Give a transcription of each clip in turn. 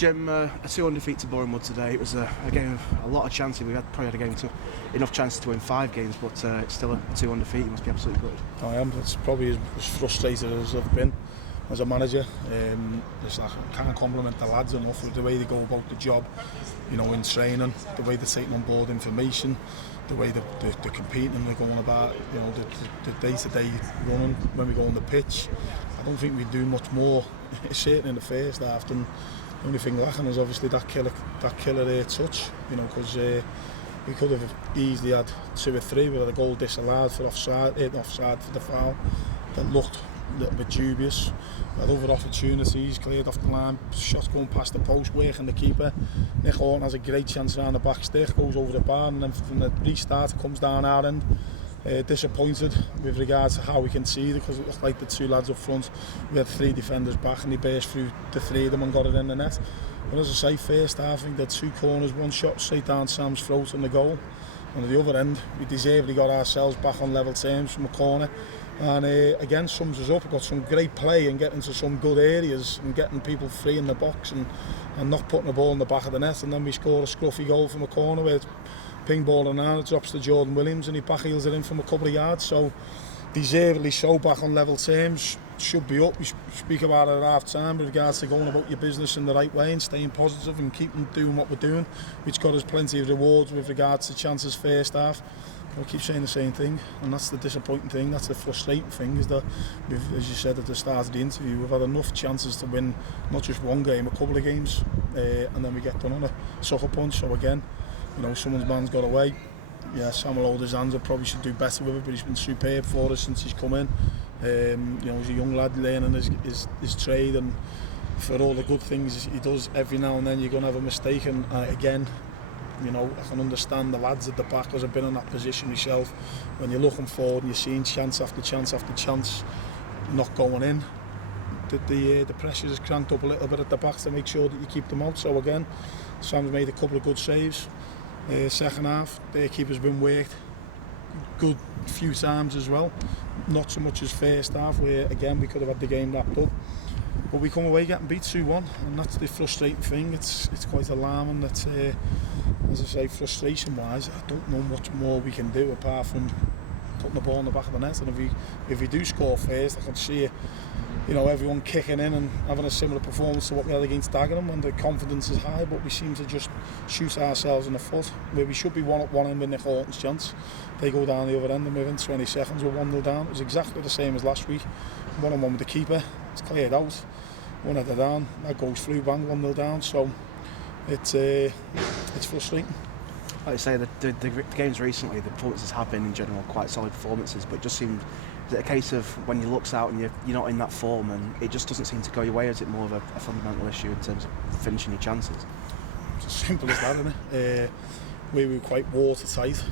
Jim, a 2-1 defeat to Boreham Wood today. It was a game of a lot of chances. We had probably had a game to enough chances to win 5 games, but it's still a 2-1 defeat. You must be absolutely good. I am. It's probably as frustrated as I've been as a manager. I can't compliment the lads enough with the way they go about the job, in training, the way they're taking on board information, the way they're competing and they're going about, the day-to-day running when we go on the pitch. I don't think we do much more, certainly in the first half, than the only thing lacking is obviously that killer touch, because we could have easily had 2 or 3 with a goal disallowed for offside for the foul that looked a little bit dubious. We had other opportunities, cleared off the line, shots going past the post, working the keeper. Nick Horton has a great chance around the back stick, goes over the bar, and then from the restart it comes down our end. Disappointed with regards to how we conceded, because it looked like the 2 lads up front, we had 3 defenders back and they burst through the 3 of them and got it in the net. But as I say, first half I think they had 2 corners, 1 shot straight down Sam's throat and the goal. And at the other end we deservedly got ourselves back on level terms from a corner, and again sums us up. We've got some great play and getting into some good areas and getting people free in the box and not putting the ball in the back of the net, and then we score a scruffy goal from a corner where ping ball and it drops to Jordan Williams and he back heels it in from a couple of yards. So deservedly so back on level terms, should be up. We speak about it at half time with regards to going about your business in the right way and staying positive and keeping doing what we're doing, which got us plenty of rewards with regards to chances first half. We'll keep saying the same thing, and that's the disappointing thing, that's the frustrating thing, is that as you said at the start of the interview, we've had enough chances to win not just one game, a couple of games, and then we get done on a sucker punch. So again, someone's man's got away. Yeah, Samuel Alderzander probably should do better with it, but he's been superb for us since he's come in. He's a young lad learning his trade, and for all the good things he does, every now and then you're going to have a mistake, and again, I can understand the lads at the back, because I've been in that position myself. When you're looking forward and you're seeing chance after chance after chance not going in, the pressure is cranked up a little bit at the back to make sure that you keep them out. So again, Sam's made a couple of good saves. Second half, their keeper's been worked good few times as well. Not so much as first half, where again we could have had the game wrapped up. But we come away getting beat 2-1, and that's the frustrating thing. It's quite alarming that, as I say, frustration-wise, I don't know much more we can do apart from putting the ball in the back of the net. And if we do score first, I can see everyone kicking in and having a similar performance to what we had against Dagenham, and the confidence is high, but we seem to just shoot ourselves in the foot, where we should be one at one end with Nick Horton's chance. They go down the other end and within 20 seconds we're 1-0 down. It was exactly the same as last week. 1-on-1 with the keeper, it's cleared out, 1 header down, that goes through, bang, 1-0 down. So it's frustrating. Like you say, the games recently, the performances have been in general quite solid performances, but it just seemed, is it a case of when you look out and you're not in that form and it just doesn't seem to go your way? Or is it more of a fundamental issue in terms of finishing your chances? It's as simple as that, isn't it? We were quite watertight.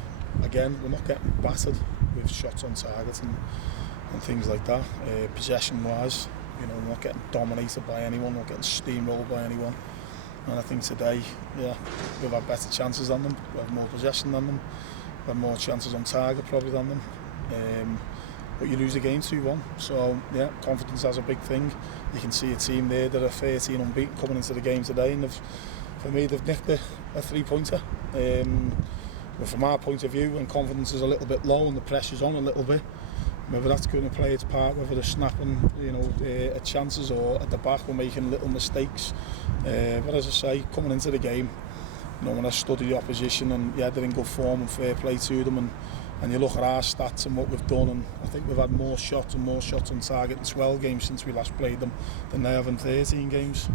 Again, we're not getting battered with shots on target and things like that. Possession wise, we're not getting dominated by anyone, we're not getting steamrolled by anyone. And I think today, we've had better chances than them, we have more possession than them, we have more chances on target probably than them. But you lose the game 2-1, so confidence is a big thing. You can see a team there that are 13 unbeaten coming into the game today, and for me they've nicked a 3-pointer. But from our point of view, when confidence is a little bit low and the pressure's on a little bit, whether that's going to play its part, whether they're snapping at chances or at the back we're making little mistakes. But as I say, coming into the game, when I study the opposition and they're in good form and fair play to them, and you look at our stats and what we've done, and I think we've had more shots on target in 12 games since we last played them than they have in 13 games.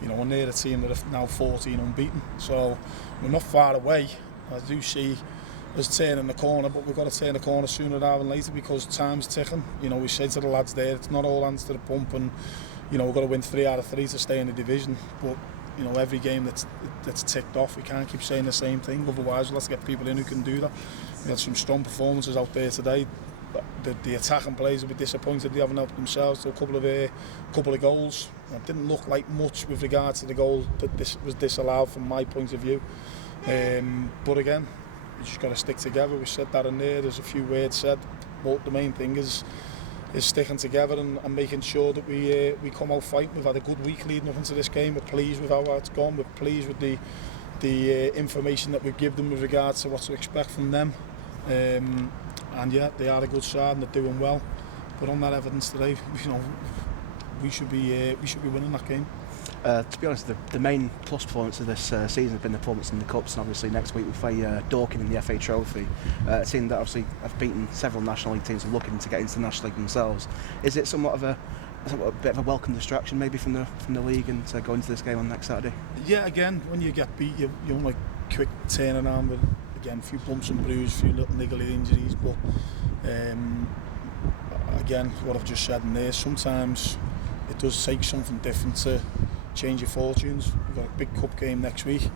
And they're a team that are now 14 unbeaten, so we're not far away. I do see us turning the corner, but we've got to turn the corner sooner rather than later, because time's ticking. We said to the lads there, it's not all hands to the pump, and we've got to win 3 out of 3 to stay in the division. But every game that's ticked off, we can't keep saying the same thing, otherwise let's get people in who can do that. We had some strong performances out there today. The attacking players will be disappointed they haven't helped themselves to a couple of goals. It didn't look like much with regard to the goal that was disallowed from my point of view. But again, you just got to stick together. We said that in there's a few words said, but the main thing is is sticking together and making sure that we come out fighting. We've had a good week leading up into this game. We're pleased with how it's gone. We're pleased with the information that we've given them with regards to what to expect from them. And yeah, they are a good side and they're doing well. But on that evidence today, we should be winning that game. To be honest, the main plus performance of this season has been the performance in the Cups, and obviously next week we play Dorking in the FA Trophy, a team that obviously have beaten several National League teams and looking to get into the National League themselves. Is it somewhat of a bit of a welcome distraction maybe from the league and to go into this game on next Saturday? Yeah, again, when you get beat, you want like quick turnaround with, again, a few bumps and bruises, a few little niggly injuries, but again, what I've just said in there, sometimes it does take something different to change your fortunes. We've got a big cup game next week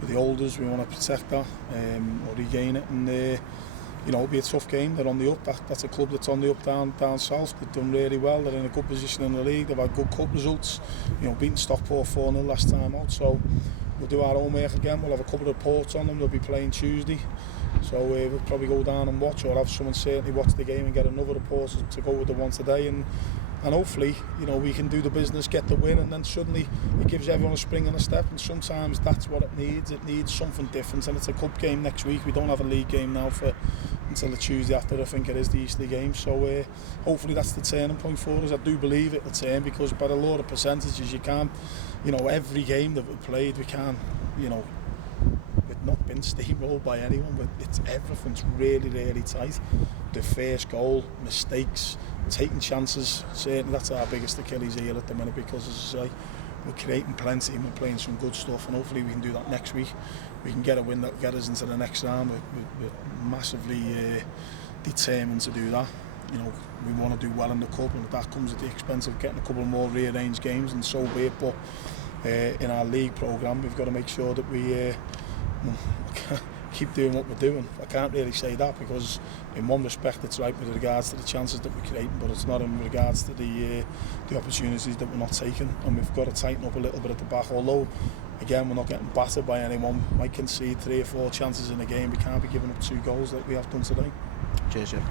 with the Olders. We want to protect that or regain it, and it'll be a tough game. They're on the up. That's a club that's on the up down south. They've done really well. They're in a good position in the league. They've had good cup results. Beating Stockport 4-0 last time out. So we'll do our homework again. We'll have a couple of reports on them. They'll be playing Tuesday. So we'll probably go down and watch, or have someone certainly watch the game and get another report to go with the one today, and hopefully we can do the business, get the win, and then suddenly it gives everyone a spring in a step. And sometimes that's what it needs something different, and it's a cup game next week. We don't have a league game now until the Tuesday after, I think it is, the Easter game. So hopefully that's the turning point for us. I do believe it'll turn, because by the law of percentages you can't, every game that we've played, we can't, we've not been steamrolled by anyone, but everything's really, really tight. The first goal, mistakes, taking chances, certainly that's our biggest Achilles heel at the minute, because as I say, we're creating plenty and we're playing some good stuff, and hopefully we can do that next week. We can get a win that will get us into the next round. We're massively determined to do that. We want to do well in the cup, and if that comes at the expense of getting a couple more rearranged games, and so be it. But in our league programme, we've got to make sure that we keep doing what we're doing. I can't really say that, because in one respect it's right with regards to the chances that we're creating, but it's not in regards to the opportunities that we're not taking, and we've got to tighten up a little bit at the back. Although again, we're not getting battered by anyone. We might concede 3 or 4 chances in a game. We can't be giving up 2 goals like we have done today. Cheers, Jim.